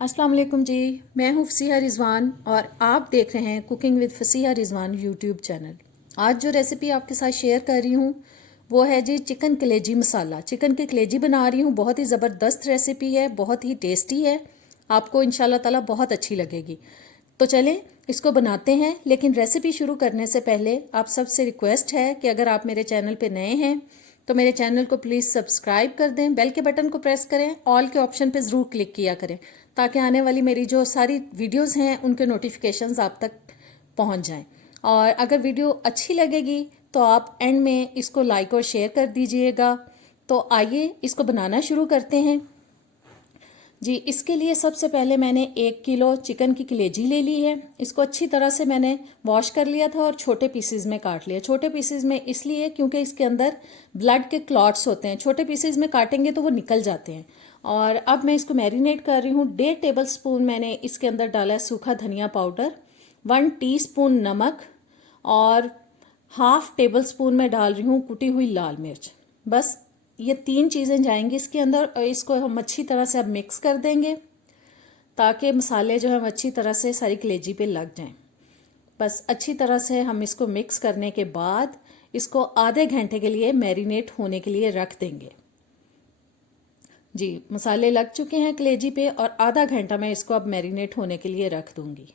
अस्सलाम वालेकुम जी। मैं हूँ फसीहा रिजवान और आप देख रहे हैं cooking with Fasiha Rizwan YouTube channel. आज जो रेसिपी आपके साथ शेयर कर रही हूँ वो है जी चिकन कलेजी मसाला। चिकन की कलेजी बना रही हूँ, बहुत ही ज़बरदस्त रेसिपी है, बहुत ही टेस्टी है, आपको इंशाल्लाह ताला बहुत अच्छी लगेगी। तो चलें इसको बनाते हैं। लेकिन रेसिपी शुरू करने से पहले आप सबसे रिक्वेस्ट है कि अगर आप मेरे चैनल पे नए हैं तो मेरे चैनल को प्लीज़ सब्सक्राइब कर दें, बेल के बटन को प्रेस करें, ऑल के ऑप्शन पे ज़रूर क्लिक किया करें ताकि आने वाली मेरी जो सारी वीडियोस हैं उनके नोटिफिकेशंस आप तक पहुंच जाएं। और अगर वीडियो अच्छी लगेगी तो आप एंड में इसको लाइक और शेयर कर दीजिएगा। तो आइए इसको बनाना शुरू करते हैं जी। इसके लिए सबसे पहले मैंने 1 किलो चिकन की कलेजी ले ली है। इसको अच्छी तरह से मैंने वॉश कर लिया था और छोटे पीसेज में काट लिया। छोटे पीसेज में इसलिए क्योंकि इसके अंदर ब्लड के क्लॉट्स होते हैं, छोटे पीसेज में काटेंगे तो वो निकल जाते हैं। और अब मैं इसको मैरिनेट कर रही हूँ। 1.5 टेबल स्पून मैंने इसके अंदर डाला है सूखा धनिया पाउडर, 1 टीस्पून नमक और हाफ टेबल स्पून में डाल रही हूँ कुटी हुई लाल मिर्च। बस ये 3 चीज़ें जाएंगी इसके अंदर और इसको हम अच्छी तरह से अब मिक्स कर देंगे ताकि मसाले जो हैं अच्छी तरह से सारी कलेजी पे लग जाएं। बस अच्छी तरह से हम इसको मिक्स करने के बाद इसको आधे घंटे के लिए मैरिनेट होने के लिए रख देंगे जी। मसाले लग चुके हैं कलेजी पे और आधा घंटा मैं इसको अब मैरिनेट होने के लिए रख दूंगी।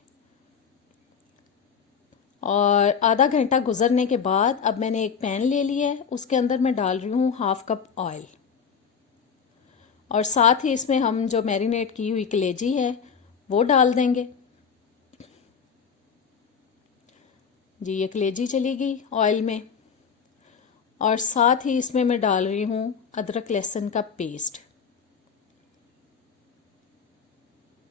और आधा घंटा गुजरने के बाद अब मैंने एक पैन ले लिया है, उसके अंदर मैं डाल रही हूँ हाफ कप ऑयल और साथ ही इसमें हम जो मैरिनेट की हुई कलेजी है वो डाल देंगे जी। ये कलेजी चली गई ऑयल में और साथ ही इसमें मैं डाल रही हूँ अदरक लहसुन का पेस्ट,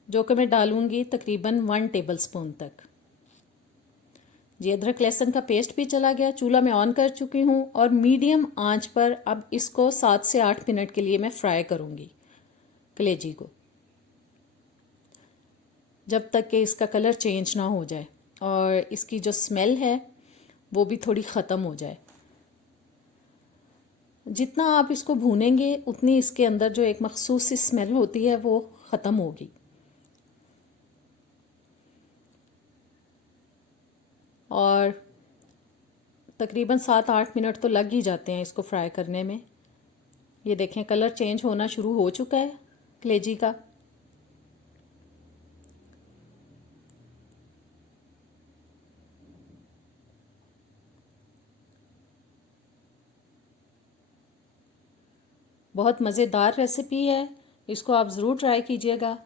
जो कि मैं डालूंगी तकरीबन 1 टेबल स्पून तक जी। अदरक लहसुन का पेस्ट भी चला गया। चूल्हा मैं ऑन कर चुकी हूँ और मीडियम आंच पर अब इसको 7 से 8 मिनट के लिए मैं फ्राई करूँगी कलेजी को, जब तक कि इसका कलर चेंज ना हो जाए और इसकी जो स्मेल है वो भी थोड़ी ख़त्म हो जाए। जितना आप इसको भूनेंगे उतनी इसके अंदर जो एक मखसूस सी स्मेल होती है वो ख़त्म होगी। और तकरीबन 7-8 मिनट तो लग ही जाते हैं इसको फ्राई करने में। ये देखें कलर चेंज होना शुरू हो चुका है कलेजी का। बहुत मज़ेदार रेसिपी है, इसको आप ज़रूर ट्राई कीजिएगा।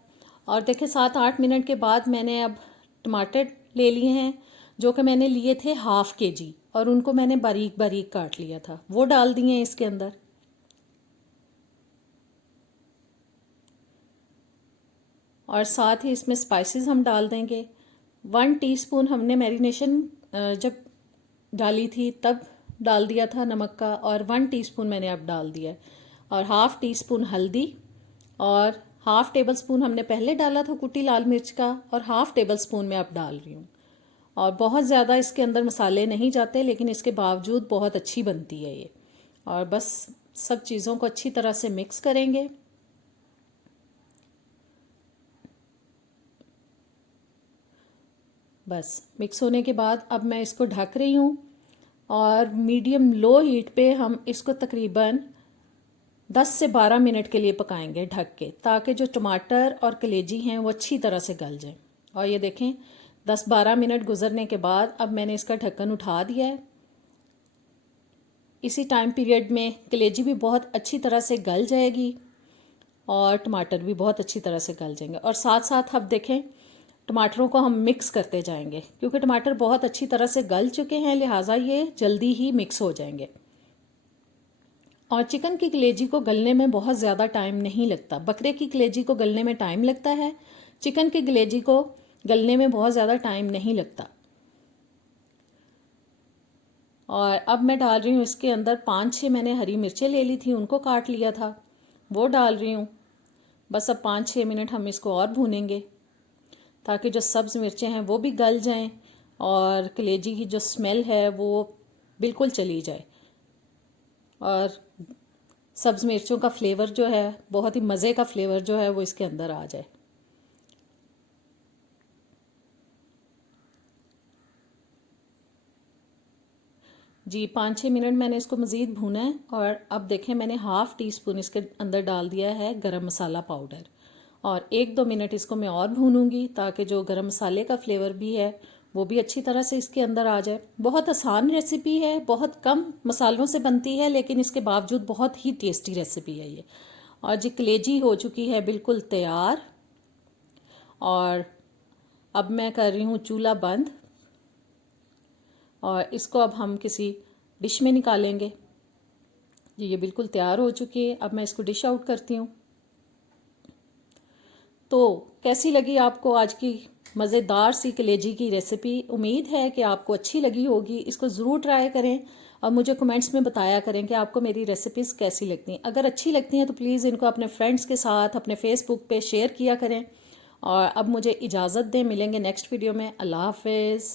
और देखें 7-8 मिनट के बाद मैंने अब टमाटर ले लिए हैं, जो कि मैंने लिए थे ½ kg और उनको मैंने बारीक बारीक काट लिया था, वो डाल दिए हैं इसके अंदर। और साथ ही इसमें स्पाइसेस हम डाल देंगे। 1 टीस्पून हमने मैरिनेशन जब डाली थी तब डाल दिया था नमक का और 1 टीस्पून मैंने अब डाल दिया है। और ½ टीस्पून हल्दी और ½ टेबल स्पून हमने पहले डाला था कुटी लाल मिर्च का और ½ टेबल स्पून मैं अब डाल रही हूँ। और बहुत ज़्यादा इसके अंदर मसाले नहीं जाते, लेकिन इसके बावजूद बहुत अच्छी बनती है ये। और बस सब चीज़ों को अच्छी तरह से मिक्स करेंगे। बस मिक्स होने के बाद अब मैं इसको ढक रही हूँ और मीडियम लो हीट पे हम इसको तकरीबन 10 से 12 मिनट के लिए पकाएंगे ढक के, ताकि जो टमाटर और कलेजी हैं वो अच्छी तरह से गल जाएं। और ये देखें 10-12 मिनट गुजरने के बाद अब मैंने इसका ढक्कन उठा दिया है। इसी टाइम पीरियड में कलेजी भी बहुत अच्छी तरह से गल जाएगी और टमाटर भी बहुत अच्छी तरह से गल जाएंगे। और साथ साथ अब देखें टमाटरों को हम मिक्स करते जाएंगे, क्योंकि टमाटर बहुत अच्छी तरह से गल चुके हैं, लिहाजा ये जल्दी ही मिक्स हो जाएंगे। और चिकन की कलेजी को गलने में बहुत ज़्यादा टाइम नहीं लगता। बकरे की कलेजी को गलने में टाइम लगता है, चिकन की कलेजी को गलने में बहुत ज़्यादा टाइम नहीं लगता। और अब मैं डाल रही हूँ इसके अंदर 5-6 मैंने हरी मिर्चें ले ली थी, उनको काट लिया था, वो डाल रही हूँ। बस अब 5-6 मिनट हम इसको और भूनेंगे ताकि जो सब्ज़ मिर्चें हैं वो भी गल जाएं और कलेजी की जो स्मेल है वो बिल्कुल चली जाए और सब्ज़ मिर्चों का फ्लेवर जो है बहुत ही मज़े का फ्लेवर जो है वो इसके अंदर आ जाए। जी 5-6 मिनट मैंने इसको मज़ीद भूना है। और अब देखें मैंने हाफ़ टी स्पून इसके अंदर डाल दिया है गरम मसाला पाउडर, और 1-2 मिनट इसको मैं और भूनूंगी ताकि जो गरम मसाले का फ्लेवर भी है वो भी अच्छी तरह से इसके अंदर आ जाए। बहुत आसान रेसिपी है, बहुत कम मसालों से बनती है, लेकिन इसके बावजूद बहुत ही टेस्टी रेसिपी है ये। और जी कलेजी हो चुकी है बिल्कुल तैयार, और अब मैं कर रही हूँ चूल्हा बंद, और इसको अब हम किसी डिश में निकालेंगे। जी ये बिल्कुल तैयार हो चुकी है। अब मैं इसको डिश आउट करती हूँ। तो कैसी लगी आपको आज की मज़ेदार सी कलेजी की रेसिपी? उम्मीद है कि आपको अच्छी लगी होगी। इसको ज़रूर ट्राई करें और मुझे कमेंट्स में बताया करें कि आपको मेरी रेसिपीज़ कैसी लगती हैं। अगर अच्छी लगती हैं तो प्लीज़ इनको अपने फ्रेंड्स के साथ अपने फेसबुक पे शेयर किया करें। और अब मुझे इजाज़त दें, मिलेंगे नेक्स्ट वीडियो में। अल्लाह हाफ़िज़।